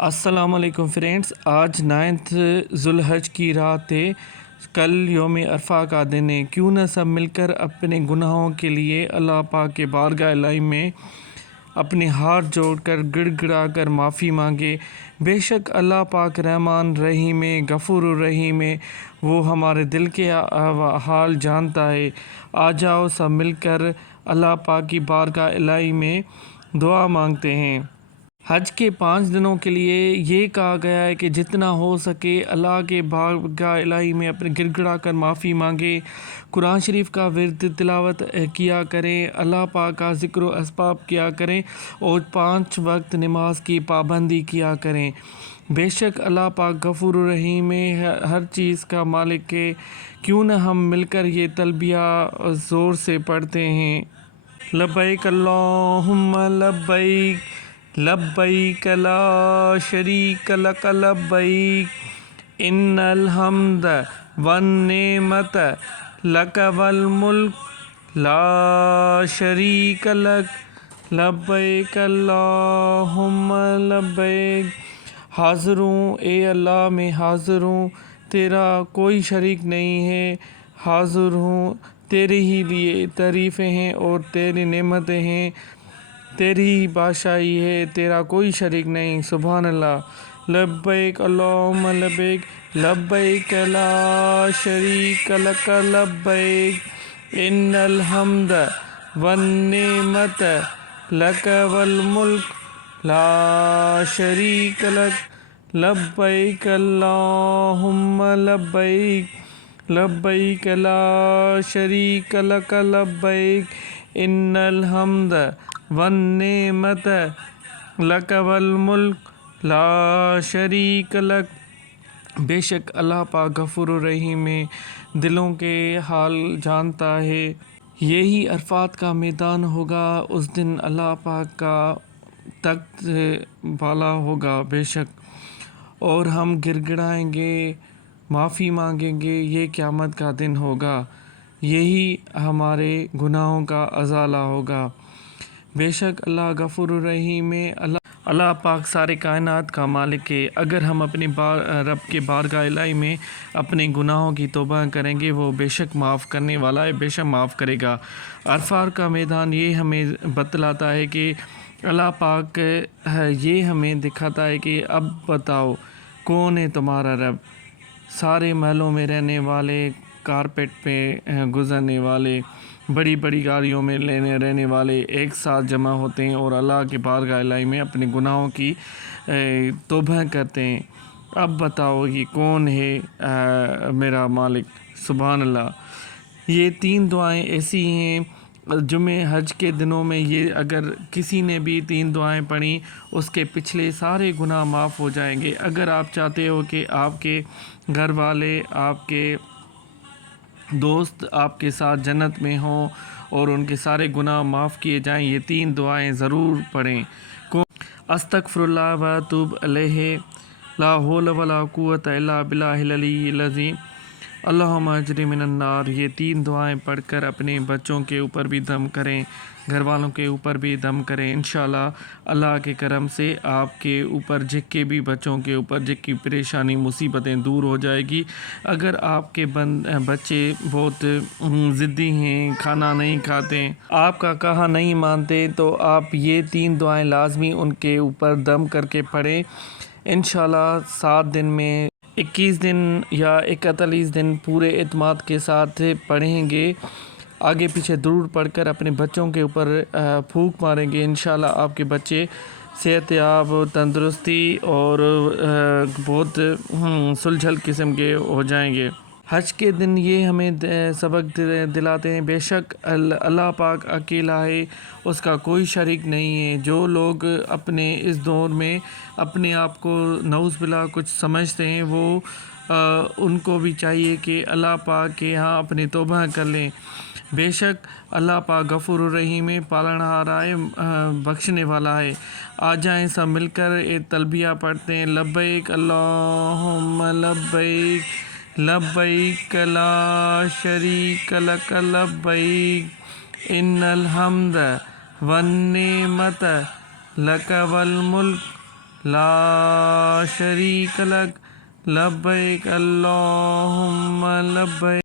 السلام علیکم فرینڈس، آج 9 ذوالحج کی رات ہے۔ کل یوم عرفہ کا دن ہے۔ کیوں نہ سب مل کر اپنے گناہوں کے لیے اللہ پاک کے بارگاہ الہی میں اپنے ہاتھ جوڑ کر گڑ گڑا کر معافی مانگے۔ بے شک اللہ پاک رحمان رحیم ہے، غفور الرحیم ہے، وہ ہمارے دل کے حال جانتا ہے۔ آ جاؤ سب مل کر اللہ پاک کی بارگاہ الہی میں دعا مانگتے ہیں۔ حج کے 5 دنوں کے لیے یہ کہا گیا ہے کہ جتنا ہو سکے اللہ کے بارگاہ الہی میں اپنے گڑ گڑا کر معافی مانگے، قرآن شریف کا ورد تلاوت کیا کریں، اللہ پاک کا ذکر و اسباب کیا کریں اور 5 وقت نماز کی پابندی کیا کریں۔ بے شک اللہ پاک غفور الرحیم ہے، ہر چیز کا مالک ہے۔ کیوں نہ ہم مل کر یہ تلبیہ زور سے پڑھتے ہیں۔ لبیک اللہم لبیک لبیک لا شریک لک لبیک ان الحمد والنعمت لک والملک لا شریک لک لبیک اللہم لبیک۔ حاضر ہوں اے اللہ، میں حاضر ہوں، تیرا کوئی شریک نہیں ہے۔ حاضر ہوں، تیرے ہی لیے تعریفیں ہیں اور تیری نعمتیں ہیں، تیری ہی بادشاہی ہے، تیرا کوئی شریک نہیں۔ سبحان اللہ۔ لبیک اللہم لبیک لبیک لا شریک لک لبیک ان الحمد والنعمت لک والملک لا شریک لک لبیک اللہم لبیک لبیک لا شریک لک لبیک ان الحمد والنعمت لک والملک لا شریک لک۔ بے شک اللہ پاک غفور الرحیم ہے، دلوں کے حال جانتا ہے۔ یہی عرفات کا میدان ہوگا، اس دن اللہ پاک کا تخت بالا ہوگا بے شک، اور ہم گڑ گڑائیں گے، معافی مانگیں گے۔ یہ قیامت کا دن ہوگا، یہی ہمارے گناہوں کا ازالہ ہوگا۔ بے شک اللہ غفور الرحیم ہے، اللہ پاک سارے کائنات کا مالک ہے۔ اگر ہم اپنے رب کے بارگاہ الہی میں اپنے گناہوں کی توبہ کریں گے، وہ بے شک معاف کرنے والا ہے، بے شک معاف کرے گا۔ عرفات کا میدان یہ ہمیں بتلاتا ہے کہ اللہ پاک یہ ہمیں دکھاتا ہے کہ اب بتاؤ کون ہے تمہارا رب۔ سارے محلوں میں رہنے والے، کارپیٹ پہ گزرنے والے، بڑی بڑی گاڑیوں میں رہنے والے ایک ساتھ جمع ہوتے ہیں اور اللہ کے بارگاہ الہی میں اپنے گناہوں کی توبہ کرتے ہیں۔ اب بتاؤ یہ کون ہے میرا مالک۔ سبحان اللہ۔ یہ 3 دعائیں ایسی ہیں جمعہ حج کے دنوں میں، یہ اگر کسی نے بھی 3 دعائیں پڑھیں، اس کے پچھلے سارے گناہ معاف ہو جائیں گے۔ اگر آپ چاہتے ہو کہ آپ کے گھر والے، آپ کے دوست آپ کے ساتھ جنت میں ہوں اور ان کے سارے گناہ معاف کیے جائیں، یہ 3 دعائیں ضرور پڑھیں۔ استغفر اللہ و اتوب الیہ، لا حول ولا قوت الا باللہ العلی العظیم، اللہم اجرنی من النار۔ یہ 3 دعائیں پڑھ کر اپنے بچوں کے اوپر بھی دم کریں، گھر والوں کے اوپر بھی دم کریں۔ انشاءاللہ اللہ کے کرم سے آپ کے اوپر جتنے بھی بچوں کے اوپر جتنی پریشانی مصیبتیں دور ہو جائے گی۔ اگر آپ کے بچے بہت ضدی ہیں، کھانا نہیں کھاتے، آپ کا کہا نہیں مانتے، تو آپ یہ 3 دعائیں لازمی ان کے اوپر دم کر کے پڑھیں۔ انشاءاللہ 7 دن میں 21 دن یا 41 دن پورے اعتماد کے ساتھ پڑھیں گے، آگے پیچھے درود پڑھ کر اپنے بچوں کے اوپر پھونک ماریں گے، انشاءاللہ آپ کے بچے صحت یاب، تندرستی اور بہت سلجھل قسم کے ہو جائیں گے۔ حج کے دن یہ ہمیں سبق دلاتے ہیں، بے شک اللہ پاک اکیلا ہے، اس کا کوئی شریک نہیں ہے۔ جو لوگ اپنے اس دور میں اپنے آپ کو نعوذ باللہ کچھ سمجھتے ہیں، وہ ان کو بھی چاہیے کہ اللہ پاک کے ہاں اپنی توبہ کر لیں۔ بے شک اللہ پاک غفور الرحیم ہے، پالنہارا ہے، بخشنے والا ہے۔ آ جائیں سب مل کر ایک تلبیہ پڑھتے ہیں، لبیک اللہم لبیک لبیک لا شریک لک لبیک ان الحمد والنعمت لک والملک لا شریک لک لبیک اللہم لبیک